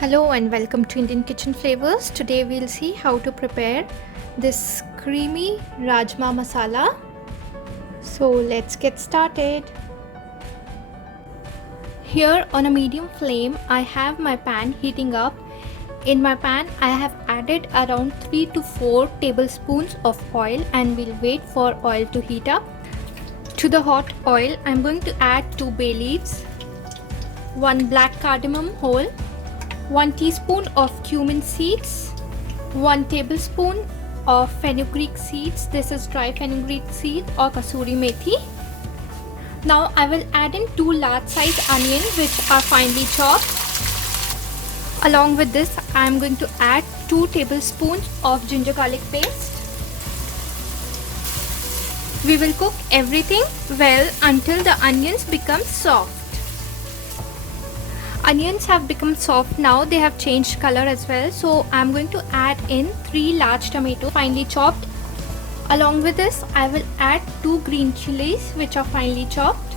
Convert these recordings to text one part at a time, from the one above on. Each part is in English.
Hello and welcome to Indian Kitchen Flavors. Today we'll see how to prepare this creamy Rajma masala. So let's get started. Here on a medium flame I have my pan heating up. In my pan I have added around 3 to 4 tablespoons of oil and we'll wait for oil to heat up. To the hot oil I'm going to add 2 bay leaves, 1 black cardamom whole, 1 teaspoon of cumin seeds, 1 tablespoon of fenugreek seeds. This is dry fenugreek seed or kasuri methi. Now I will add in 2 large size onions which are finely chopped. Along with this I am going to add 2 tablespoons of ginger garlic paste. We will cook everything well until the onions become soft. Onions have become soft now, they have changed color as well, so I am going to add in 3 large tomatoes finely chopped. Along with this I will add 2 green chilies which are finely chopped,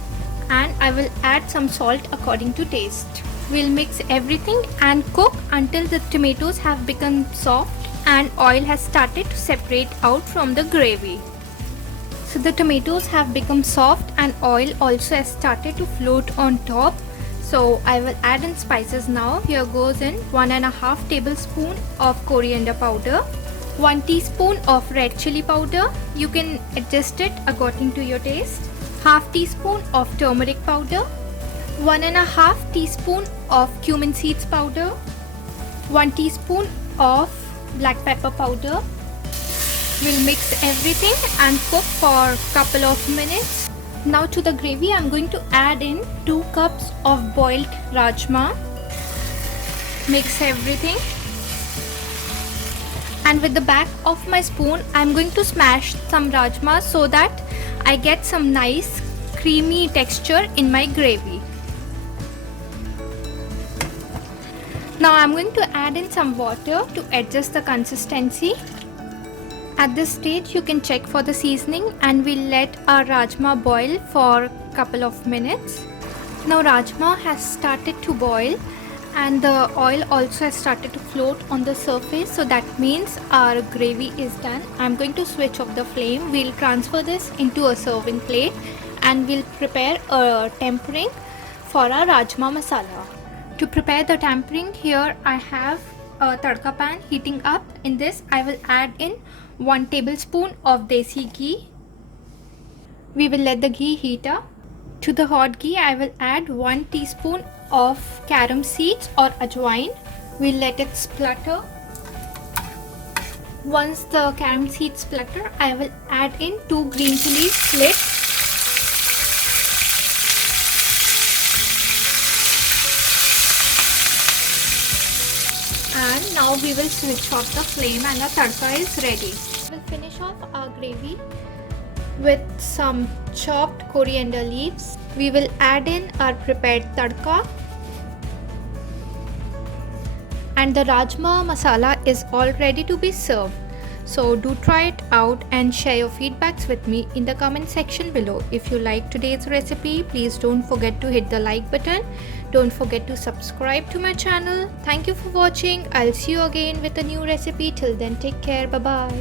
and I will add some salt according to taste. We'll mix everything and cook until the tomatoes have become soft and oil has started to separate out from the gravy. So the tomatoes have become soft and oil also has started to float on top. So I will add in spices now. Here goes in 1.5 tablespoon of coriander powder, 1 teaspoon of red chili powder. You can adjust it according to your taste. Half teaspoon of turmeric powder, 1.5 teaspoon of cumin seeds powder, 1 teaspoon of black pepper powder. We'll mix everything and cook for a couple of minutes. Now to the gravy I am going to add in 2 cups of boiled rajma. Mix everything. And with the back of my spoon I am going to smash some rajma so that I get some nice creamy texture in my gravy. Now I am going to add in some water to adjust the consistency. At this stage you can check for the seasoning and we'll let our rajma boil for a couple of minutes. Now rajma has started to boil and the oil also has started to float on the surface, so that means our gravy is done. I'm going to switch off the flame. We'll transfer this into a serving plate and we'll prepare a tempering for our rajma masala. To prepare the tempering, here I have a tadka pan heating up. In this I will add in 1 tablespoon of desi ghee. We will let the ghee heat up. To the hot ghee I will add 1 teaspoon of carom seeds or ajwain. We'll let it splutter. Once the carom seeds splutter I will add in 2 green chilies split. And now we will switch off the flame and our tadka is ready. We'll finish off our gravy with some chopped coriander leaves. We will add in our prepared tadka. And the rajma masala is all ready to be served. So do try it out and share your feedbacks with me in the comment section below. If you like today's recipe, please don't forget to hit the like button. Don't forget to subscribe to my channel. Thank you for watching. I'll see you again with a new recipe. Till then, take care. Bye bye.